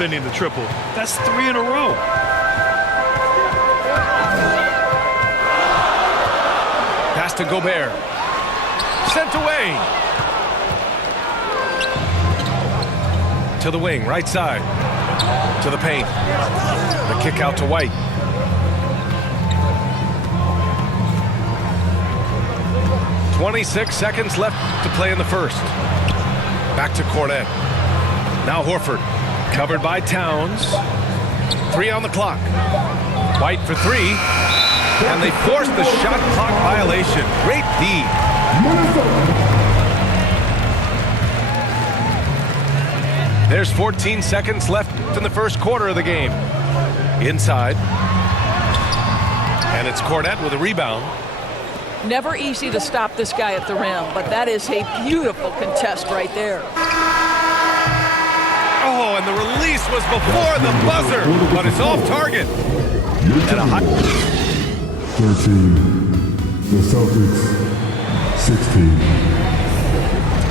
defending the triple. That's 3 in a row. Pass to Gobert. Sent away. To the wing, right side. To the paint. The kick out to White. "26 seconds left to play in the first." Back to Cornet. Now Horford. Covered by Towns. 3 on the clock. White for 3. And they forced the shot clock violation. Great D. There's 14 seconds left in the first quarter of the game. Inside. And it's Cornet with a rebound. Never easy to stop this guy at the rim, but that is a beautiful contest right there. Oh, and the release was before the buzzer, but it's off target. And a high 13, the Celtics 16.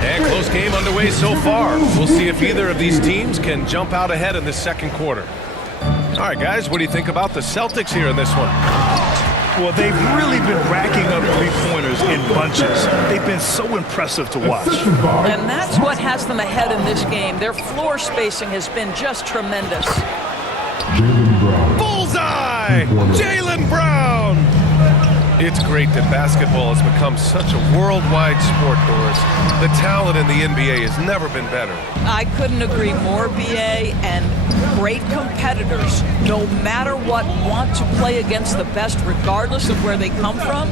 And close game underway so far. We'll see if either of these teams can jump out ahead in this second quarter. All right, guys, what do you think about the Celtics here in this one? Well, they've really been racking up three-pointers in bunches. They've been so impressive to watch. And that's what has them ahead in this game. Their floor spacing has been just tremendous. Bullseye! Jaylen Brown! It's great that basketball has become such a worldwide sport, Doris. The talent in the NBA has never been better. I couldn't agree more, BA, and great competitors, no matter what, want to play against the best regardless of where they come from.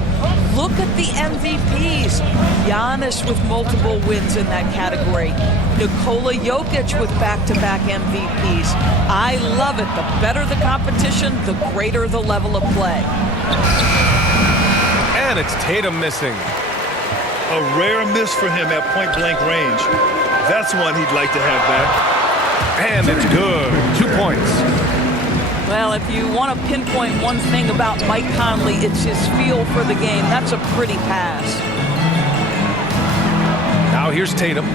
Look at the MVPs. Giannis with multiple wins in that category. Nikola Jokic with back-to-back MVPs. I love it. The better the competition, the greater the level of play. And it's Tatum missing. A rare miss for him at point-blank range. That's one he'd like to have back. And it's good. 2 points. Well, if you want to pinpoint one thing about Mike Conley, it's his feel for the game. That's a pretty pass. Now here's Tatum.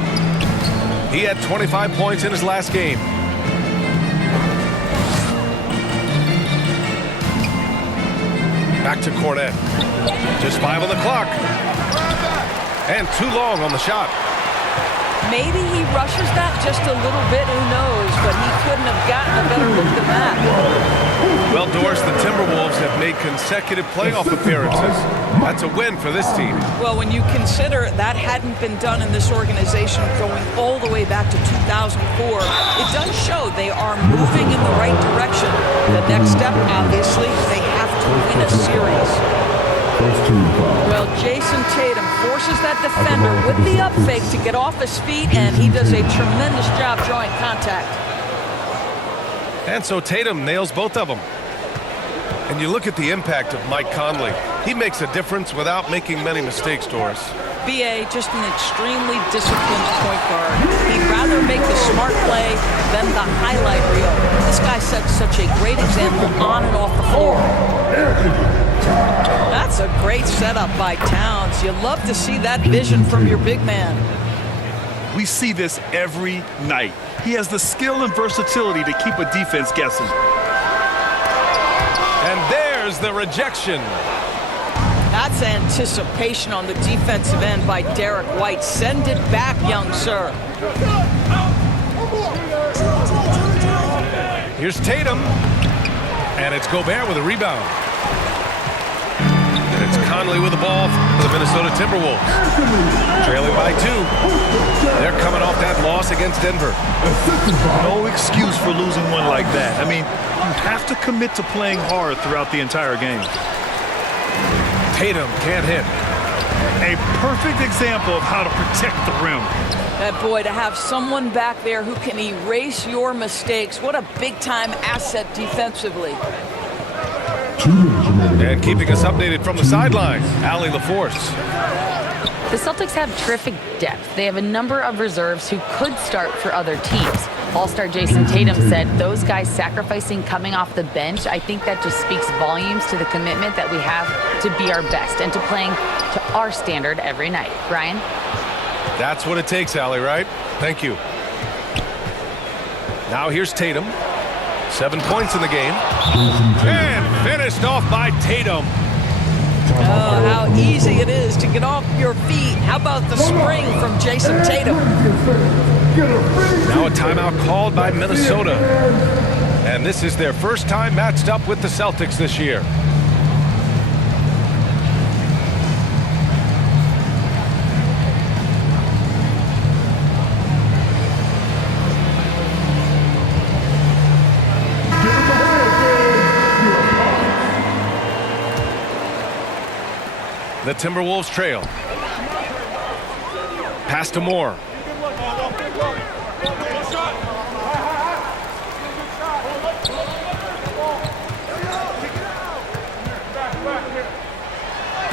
He had 25 points in his last game. Back to Cornet. Just 5 on the clock. And too long on the shot. Maybe he rushes that just a little bit, who knows, but he couldn't have gotten a better look than that. Well, Doris, the Timberwolves have made consecutive playoff appearances. That's a win for this team. Well, when you consider that hadn't been done in this organization going all the way back to 2004, it does show they are moving in the right direction. The next step, obviously, they have to win a series. Well, Jason Tatum forces that defender with the up fake to get off his feet, and he does a tremendous job drawing contact. And so Tatum nails both of them. And you look at the impact of Mike Conley. He makes a difference without making many mistakes, Doris. BA, just an extremely disciplined point guard. He'd rather make the smart play than the highlight reel. This guy sets such a great example on and off the floor. That's a great setup by Towns. You love to see that vision from your big man. We see this every night. He has the skill and versatility to keep a defense guessing. And there's the rejection. That's anticipation on the defensive end by Derek White. Send it back, young sir. Here's Tatum. And it's Gobert with a rebound. And it's Conley with the ball for the Minnesota Timberwolves. Trailing by 2. They're coming off that loss against Denver. No excuse for losing one like that. I mean, you have to commit to playing hard throughout the entire game. Tatum can't hit. A perfect example of how to protect the rim. That boy, to have someone back there who can erase your mistakes, what a big-time asset defensively. And keeping us updated from the sideline, Allie LaForce. The Celtics have terrific depth. They have a number of reserves who could start for other teams. All-star Jason Tatum said those guys sacrificing coming off the bench, I think that just speaks volumes to the commitment that we have to be our best and to playing to our standard every night. Brian? That's what it takes, Allie, right? Thank you. Now here's Tatum. 7 points in the game. And finished off by Tatum. Oh, how easy it is to get off your feet. How about the spring from Jason Tatum? Now a timeout called by Minnesota. And this is their first time matched up with the Celtics this year. The Timberwolves trail. Pass to Moore.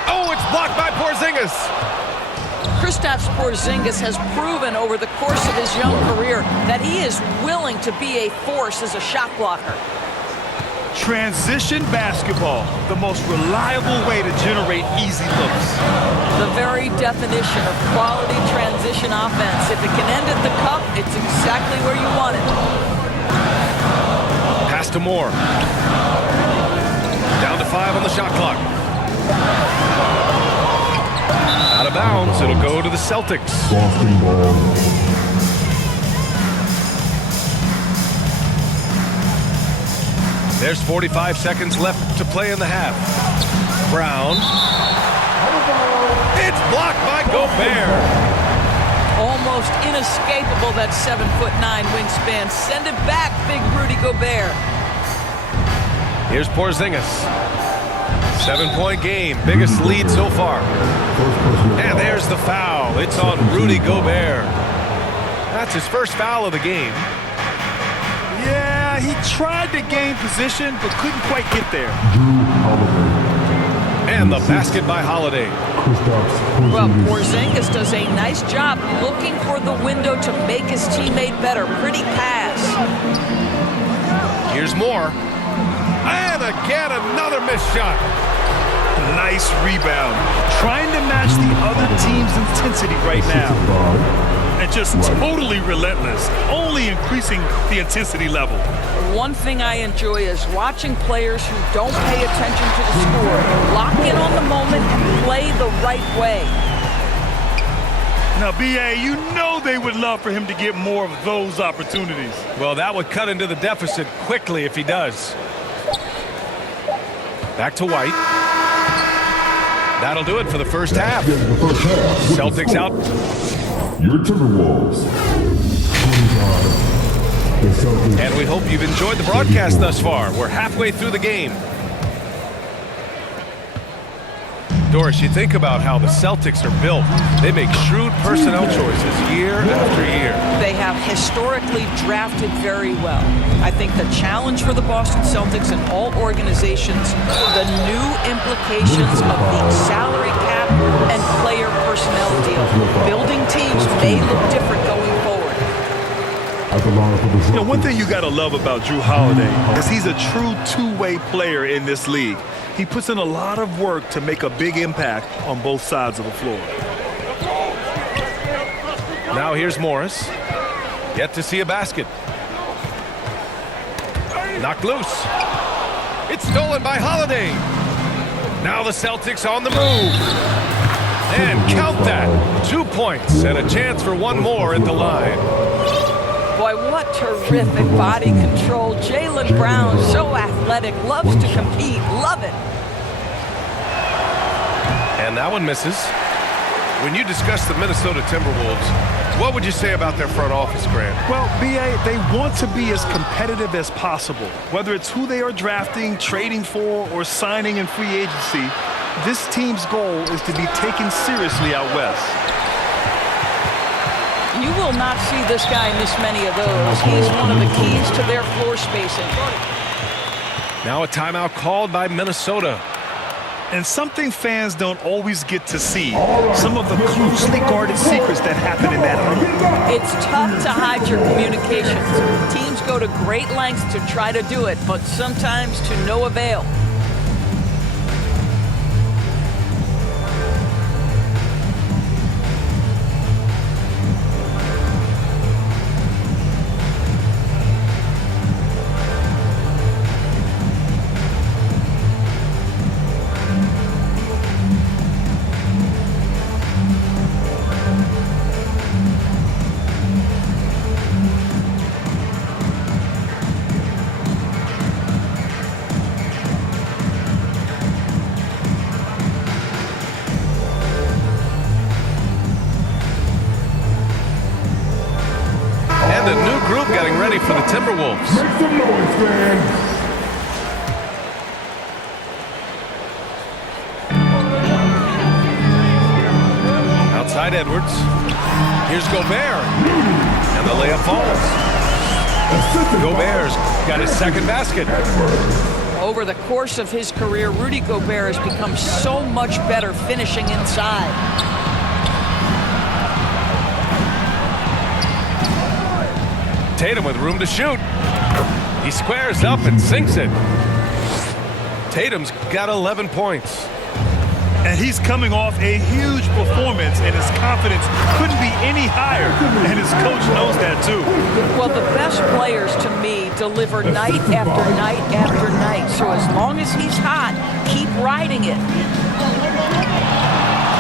Oh, it's blocked by Porzingis. Kristaps Porzingis has proven over the course of his young career that he is willing to be a force as a shot blocker. Transition basketball, the most reliable way to generate easy looks. The very definition of quality transition offense. If it can end at the cup, it's exactly where you want it. Pass to Moore. Down to 5 on the shot clock. Out of bounds. It'll go to the Celtics. Boston ball. There's 45 seconds left to play in the half. Brown. It's blocked by Gobert. Almost inescapable, that 7'9" wingspan. Send it back, big Rudy Gobert. Here's Porzingis. 7-point game. Biggest lead so far. And there's the foul. It's on Rudy Gobert. That's his first foul of the game. Yeah, he tried to gain position, but couldn't quite get there. And the basket by Holiday. Well, Porzingis does a nice job looking for the window to make his teammate better. Pretty pass. Here's Moore. And again, another missed shot. Nice rebound. Trying to match the other team's intensity right now. And just totally relentless, only increasing the intensity level. One thing I enjoy is watching players who don't pay attention to the score, lock in on the moment and play the right way. Now, B.A., you know they would love for him to get more of those opportunities. Well, that would cut into the deficit quickly if he does. Back to White. That'll do it for the first half. Celtics out. Your Timberwolves. And we hope you've enjoyed the broadcast thus far. We're halfway through the game. Doris, you think about how the Celtics are built. They make shrewd personnel choices year after year. They have historically drafted very well. I think the challenge for the Boston Celtics and all organizations, the new implications of the salary cap and player personnel deal. Building teams may look different going forward. You know, one thing you got to love about Jrue Holiday is he's a true two-way player in this league. He puts in a lot of work to make a big impact on both sides of the floor. Now here's Morris. Yet to see a basket. Knocked loose. It's stolen by Holiday. Now the Celtics on the move. And count that. 2 points and a chance for one more at the line. Boy, what terrific body control. Jaylen Brown, so athletic, loves to compete. Love it. And that one misses. When you discuss the Minnesota Timberwolves, what would you say about their front office, Grant? Well, B.A., they want to be as competitive as possible. Whether it's who they are drafting, trading for, or signing in free agency, this team's goal is to be taken seriously out west. You will not see this guy miss many of those. He's one of the keys to their floor spacing. Now a timeout called by Minnesota. And something fans don't always get to see, some of the closely guarded secrets that happen in that room. It's tough to hide your communications. Teams go to great lengths to try to do it, but sometimes to no avail. Timberwolves. Make some noise, fans. Outside Edwards. Here's Gobert. And the layup falls. Gobert's got his second basket. Over the course of his career, Rudy Gobert has become so much better finishing inside. Tatum with room to shoot. He squares up and sinks it. Tatum's got 11 points. And he's coming off a huge performance, and his confidence couldn't be any higher. And his coach knows that, too. Well, the best players, to me, deliver night after night after night. So as long as he's hot, keep riding it.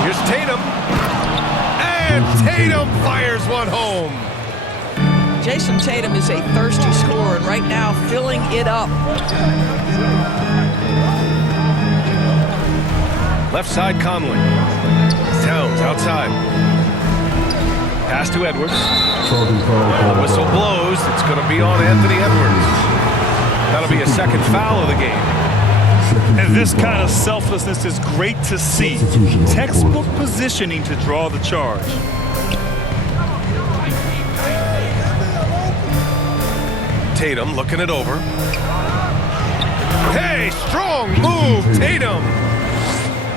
Here's Tatum. And Tatum fires one home. Jason Tatum is a thirsty scorer, and right now filling it up. Left side, Conley. Towns outside. Pass to Edwards. The whistle blows. It's going to be on Anthony Edwards. That'll be a second foul of the game. And this kind of selflessness is great to see. Textbook positioning to draw the charge. Tatum looking it over. Hey, strong move, Tatum.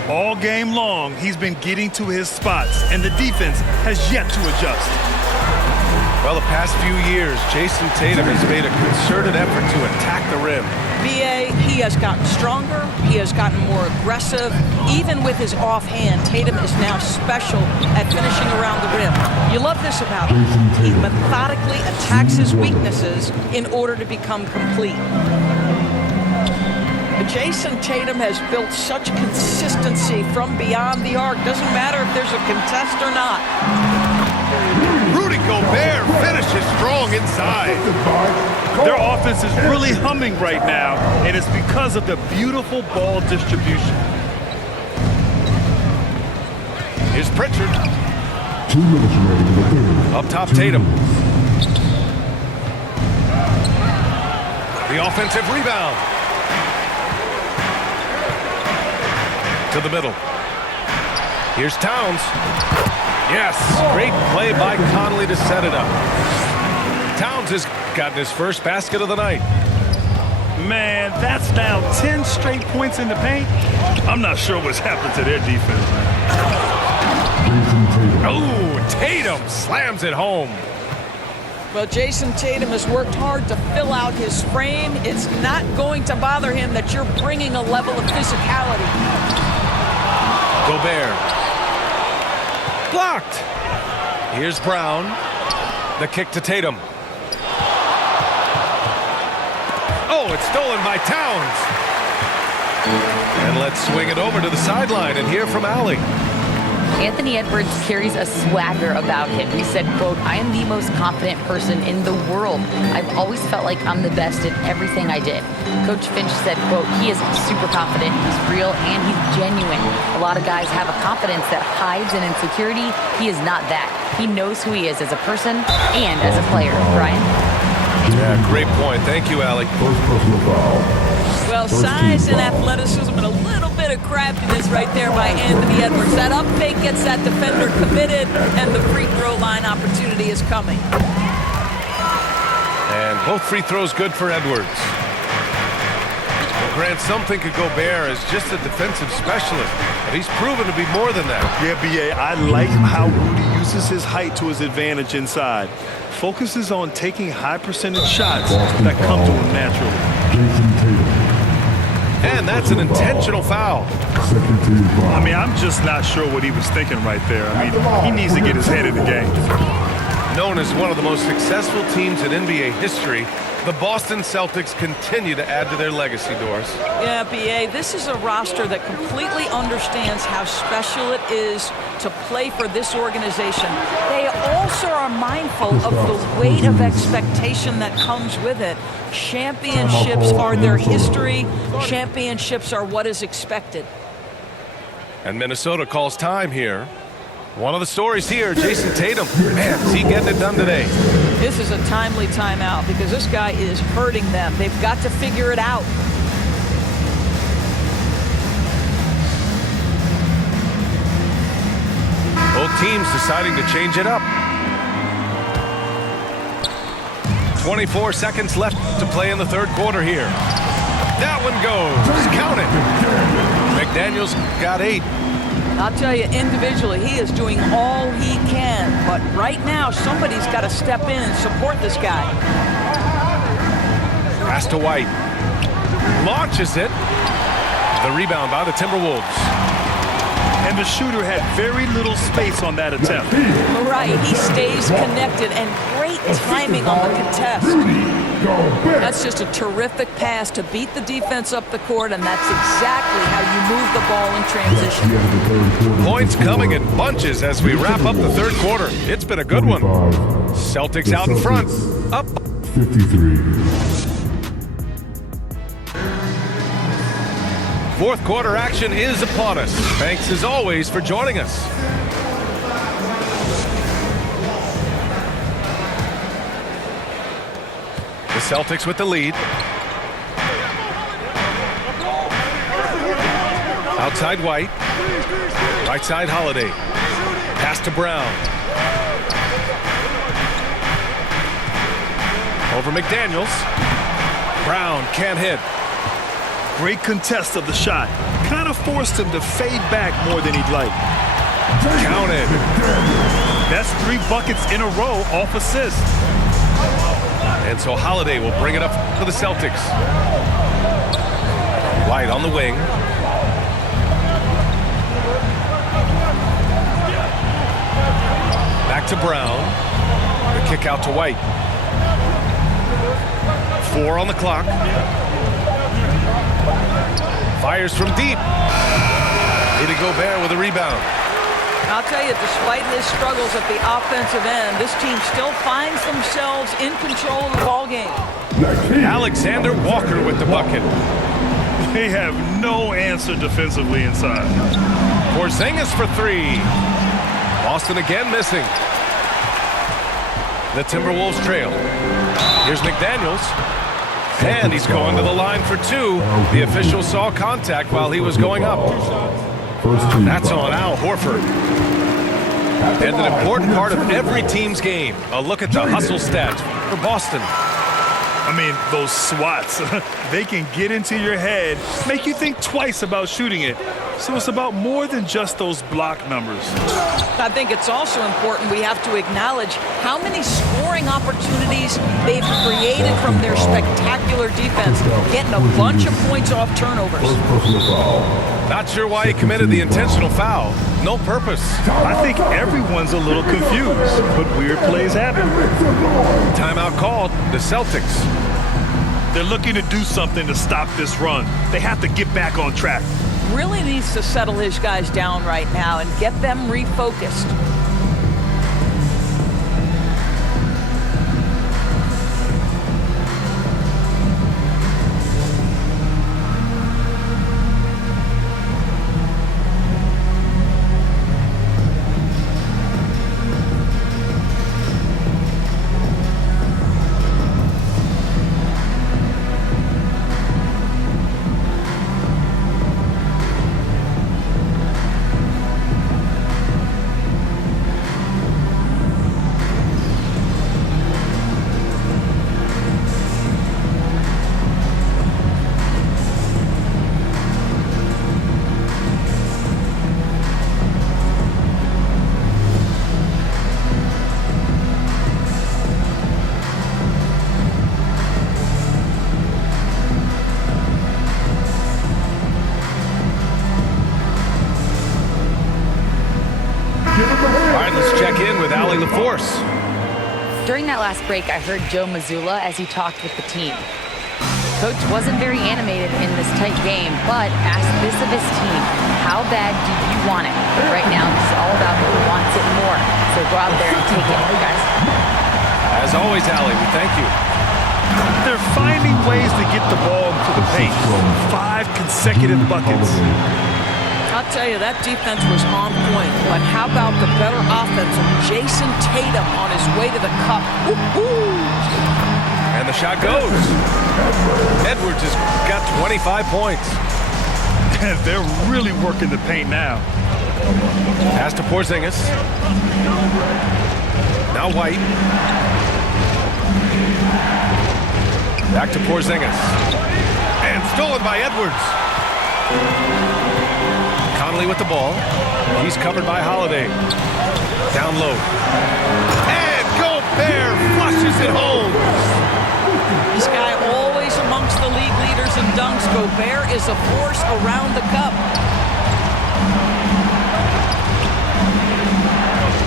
All game long, he's been getting to his spots, and the defense has yet to adjust. Well, the past few years, Jason Tatum has made a concerted effort to attack the rim. BA, he has gotten stronger. He has gotten more aggressive. Even with his offhand, Tatum is now special at finishing around the rim. You love this about him. He methodically attacks his weaknesses in order to become complete. Jason Tatum has built such consistency from beyond the arc. Doesn't matter if there's a contest or not. Rudy Gobert finishes strong inside. Their offense is really humming right now, and it's because of the beautiful ball distribution. Here's Pritchard. 2 minutes remaining in the third. Up top, Tatum. The offensive rebound. To the middle. Here's Towns. Yes, great play by Conley to set it up. Towns has gotten his first basket of the night. Man, that's now 10 straight points in the paint. I'm not sure what's happened to their defense. Oh, Tatum slams it home. Well, Jason Tatum has worked hard to fill out his frame. It's not going to bother him that you're bringing a level of physicality. Gobert. Blocked. Here's Brown. The kick to Tatum. Oh, it's stolen by Towns. And let's swing it over to the sideline and hear from Allie. Anthony Edwards carries a swagger about him. He said, quote, "I am the most confident person in the world. I've always felt like I'm the best at everything I did." Coach Finch said, quote, "He is super confident, he's real, and he's genuine. A lot of guys have a confidence that hides an insecurity. He is not that. He knows who he is as a person and as a player." Brian? Yeah, great point. Thank you, Allie. First personal foul. Well, size and athleticism and a little bit of craftiness right there by Anthony Edwards. That up fake gets that defender committed, and the free throw line opportunity is coming. And both free throws good for Edwards. Well, Grant, some think of Gobert as just a defensive specialist, but he's proven to be more than that. Yeah, BA, I like how Rudy uses his height to his advantage inside. Focuses on taking high percentage shots that come to him naturally. Jason Tatum. And that's an intentional foul. Second team foul. I mean, I'm just not sure what he was thinking right there. I mean, he needs to get his head in the game. Known as one of the most successful teams in NBA history, the Boston Celtics continue to add to their legacy, Doris. Yeah, BA, this is a roster that completely understands how special it is to play for this organization. They also are mindful of the weight of expectation that comes with it. Championships are their history. Championships are what is expected. And Minnesota calls time here. One of the stories here, Jason Tatum. Man, is he getting it done today? This is a timely timeout because this guy is hurting them. They've got to figure it out. Both teams deciding to change it up. 24 seconds left to play in the third quarter here. That one goes. Count it. McDaniels got 8. I'll tell you, individually, he is doing all he can. But right now, somebody's got to step in and support this guy. Pass to White. Launches it. The rebound by the Timberwolves. And the shooter had very little space on that attempt. Right, he stays connected, and great timing on the contest. That's just a terrific pass to beat the defense up the court, and that's exactly how you move the ball in transition. Points coming in bunches as we wrap up the third quarter. It's been a good one. Celtics out in front. Up. 53. Fourth quarter action is upon us. Thanks as always for joining us. The Celtics with the lead. Outside White. Right side Holiday. Pass to Brown. Over McDaniels. Brown can't hit. Great contest of the shot. Kind of forced him to fade back more than he'd like. Counted. That's 3 buckets in a row off assist. And so Holiday will bring it up for the Celtics. White on the wing. Back to Brown. The kick out to White. 4 on the clock. Fires from deep. Rudy Gobert with a rebound. I'll tell you, despite his struggles at the offensive end, this team still finds themselves in control of the ball game. Alexander Walker with the bucket. They have no answer defensively inside. Porzingis for 3. Boston again missing. The Timberwolves trail. Here's McDaniels. And he's going to the line for 2. The official saw contact while he was going up. That's on Al Horford. And an important part of every team's game. A look at the hustle stats for Boston. I mean, those swats, they can get into your head, make you think twice about shooting it. So it's about more than just those block numbers. I think it's also important we have to acknowledge how many scoring opportunities they've created from their spectacular defense, getting a bunch of points off turnovers. Not sure why he committed the intentional foul. No purpose. I think everyone's a little confused, but weird plays happen. Timeout called. The Celtics. They're looking to do something to stop this run. They have to get back on track. Really needs to settle his guys down right now and get them refocused. During that last break, I heard Joe Mazzulla as he talked with the team. Coach wasn't very animated in this tight game, but asked this of his team: how bad do you want it? Right now, this is all about who wants it more. So go out there and take it, guys. As always, Allie, we thank you. They're finding ways to get the ball to the paint. 5 consecutive buckets. I'll tell you, that defense was on point. But how about the better offense of Jason Tatum on his way to the cup? Woo-hoo! And the shot goes. Edwards has got 25 points. They're really working the paint now. Pass to Porzingis. Now White. Back to Porzingis. And stolen by Edwards. Conley with the ball. He's covered by Holiday. Down low. And Gobert flushes it home. This guy always amongst the league leaders in dunks. Gobert is a force around the cup.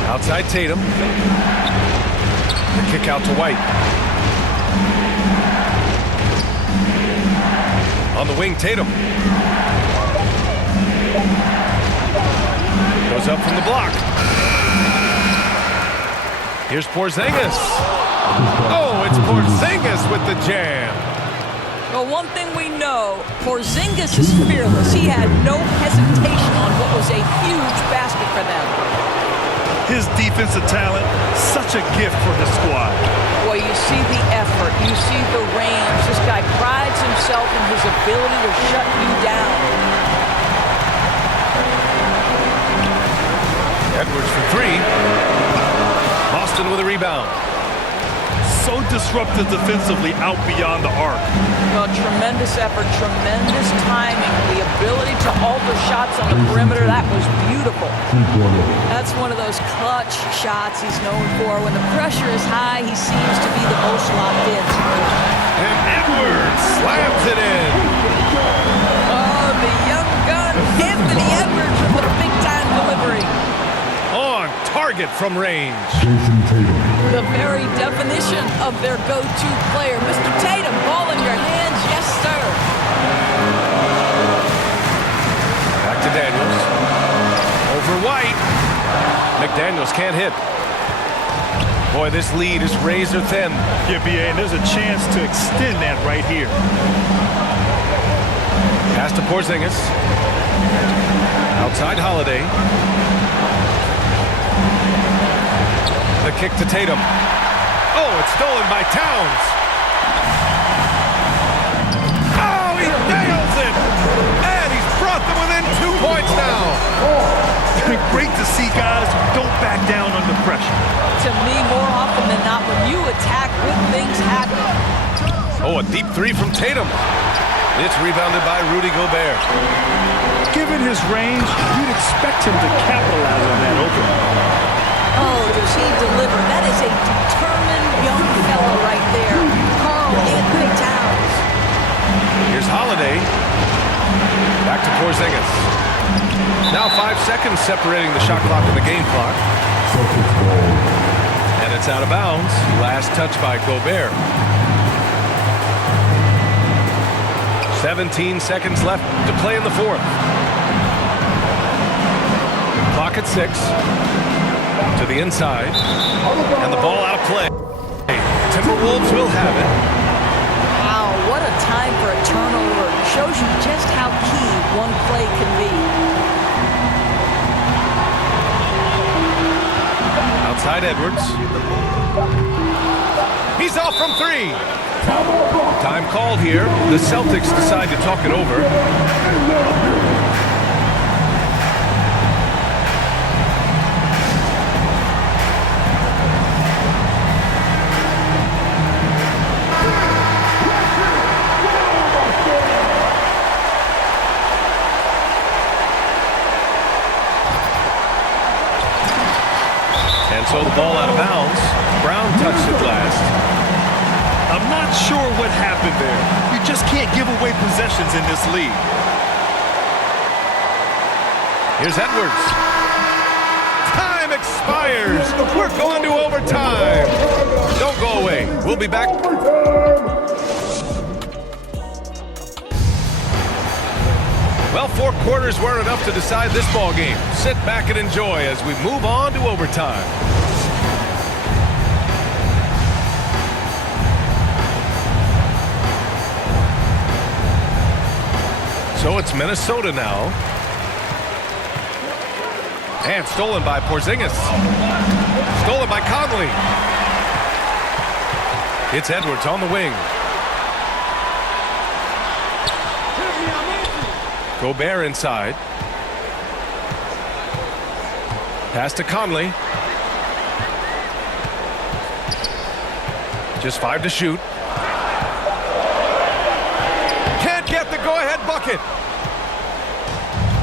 Outside Tatum. The kick out to White. On the wing, Tatum. Goes up from the block. Here's Porzingis. Oh, it's Porzingis with the jam. Well, one thing we know, Porzingis is fearless. He had no hesitation on what was a huge basket for them. His defensive talent, such a gift for his squad. Well, you see the effort, you see the range. This guy prides himself in his ability to shut you down. Edwards for three. Boston with a rebound. So disruptive defensively out beyond the arc. Well, tremendous effort, tremendous timing. The ability to alter shots on the perimeter, that was beautiful. That's one of those clutch shots he's known for. When the pressure is high, he seems to be the most locked in. And Edwards slams it in. Oh, the young gun, Anthony Edwards with the big-time delivery. On target from range. Jason Tatum. The very definition of their go-to player. Mr. Tatum, ball in your hands, yes, sir. Back to Daniels. Over White. McDaniels can't hit. Boy, this lead is razor thin. Yeah, BA, and there's a chance to extend that right here. Pass to Porzingis. Outside Holiday. The kick to Tatum. Oh, it's stolen by Towns. Oh, he nails it! And he's brought them within 2 points now. Great to see guys who don't back down under pressure. To me, more often than not, when you attack, good things happen. Oh, a deep three from Tatum. It's rebounded by Rudy Gobert. Given his range, you'd expect him to capitalize on that opening. Oh, does he deliver? That is a determined young fella right there. Carl Anthony Towns. Here's Holiday. Back to Porzingis. Now 5 seconds separating the shot clock and the game clock. Celtics ball. And it's out of bounds. Last touch by Gobert. 17 seconds left to play in the fourth. Clock at 6. To the inside. And the ball out of play. Timberwolves will have it. Wow, what a time for a turnover. Shows you just how key one play can be. Outside Edwards. He's off from 3. Time called here. The Celtics decide to talk it over. And so the ball out of bounds. Brown touched it last. I'm not sure what happened there. You just can't give away possessions in this league. Here's Edwards. Time expires. We're going to overtime. Don't go away. We'll be back. Well, 4 quarters weren't enough to decide this ball game. Sit back and enjoy as we move on to overtime. So it's Minnesota now. And stolen by Porzingis. Stolen by Conley. It's Edwards on the wing. Gobert inside. Pass to Conley. Just 5 to shoot. Can't get the go-ahead bucket.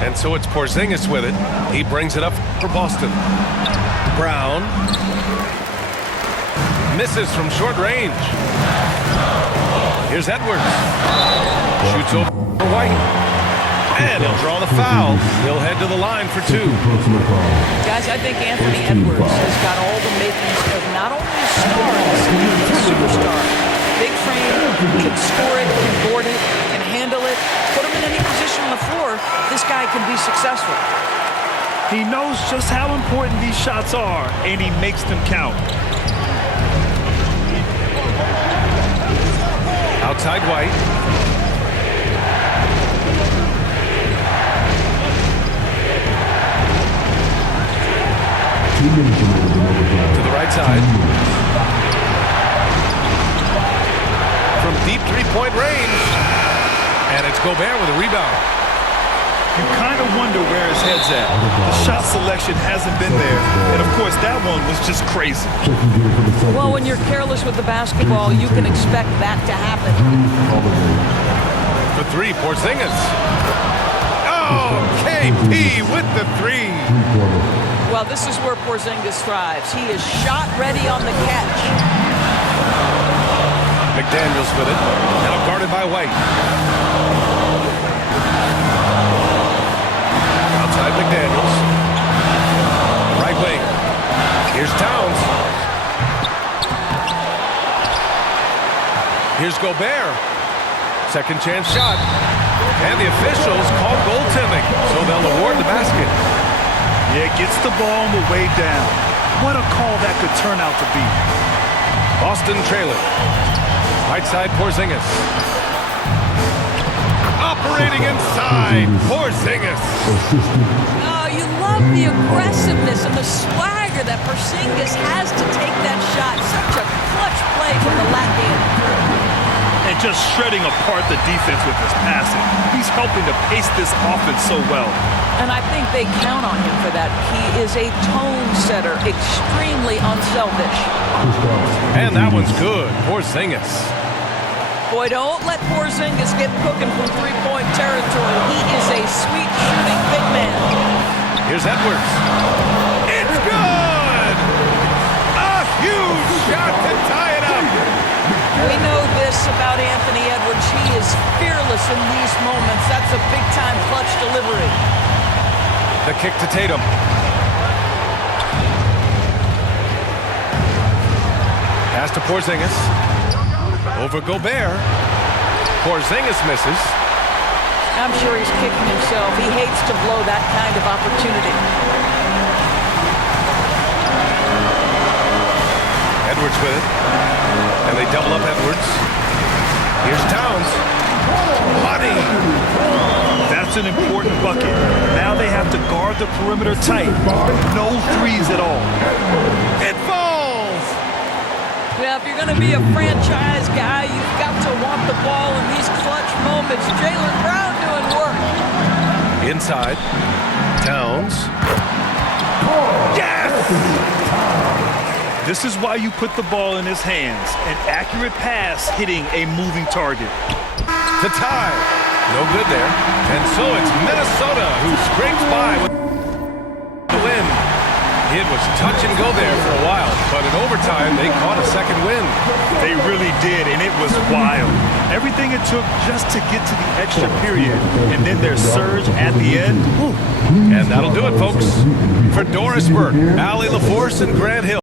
And so it's Porzingis with it. He brings it up for Boston. Brown. Misses from short range. Here's Edwards. Shoots over White. And he'll draw the foul. He'll head to the line for 2. Guys, I think Anthony Edwards has got all the makings of not only a star in this league, but a superstar. Big frame, can score it, can board it, can handle it. Put him in any position on the floor, this guy can be successful. He knows just how important these shots are, and he makes them count. Outside White. To the right side. From deep three-point range. And it's Gobert with a rebound. You kind of wonder where his head's at. The shot selection hasn't been there. And, of course, that one was just crazy. Well, when you're careless with the basketball, you can expect that to happen. For 3, Porzingis. Oh, KP with the 3. Well, this is where Porzingis thrives. He is shot ready on the catch. McDaniels with it. Now guarded by White. Outside McDaniels. Right wing. Here's Towns. Here's Gobert. Second chance shot. And the officials call goaltending, so they'll award the basket. Yeah, gets the ball on the way down. What a call that could turn out to be. Boston trailing. Right side, Porzingis. Operating inside, Porzingis. Oh, you love the aggressiveness and the swagger that Porzingis has to take that shot. Such a clutch play from the Latvian. And just shredding apart the defense with his passing. He's helping to pace this offense so well. And I think they count on him for that. He is a tone setter, extremely unselfish. And that one's good. Porzingis. Boy, don't let Porzingis get cooking from three-point territory. He is a sweet shooting big man. Here's Edwards. It's good! A huge shot to tie it up. We know this about Anthony Edwards. He is fearless in these moments. That's a big-time clutch delivery. The kick to Tatum. Pass to Porzingis. Over Gobert. Porzingis misses. I'm sure he's kicking himself. He hates to blow that kind of opportunity. Edwards with it. And they double up Edwards. Here's Towns. Money. That's an important bucket. Now they have to guard the perimeter tight. No threes at all. It falls. Well, if you're going to be a franchise guy, you've got to want the ball in these clutch moments. Jaylen Brown doing work. Inside. Towns. Yes! This is why you put the ball in his hands. An accurate pass hitting a moving target. To tie. No good there. And so it's Minnesota who scrapes by with the win. It was touch and go there for a while, but in overtime they caught a second win. They really did, and it was wild. Everything it took just to get to the extra period, and then their surge at the end. Whew. And that'll do it, folks. For Doris Burke, Allie LaForce, and Grant Hill.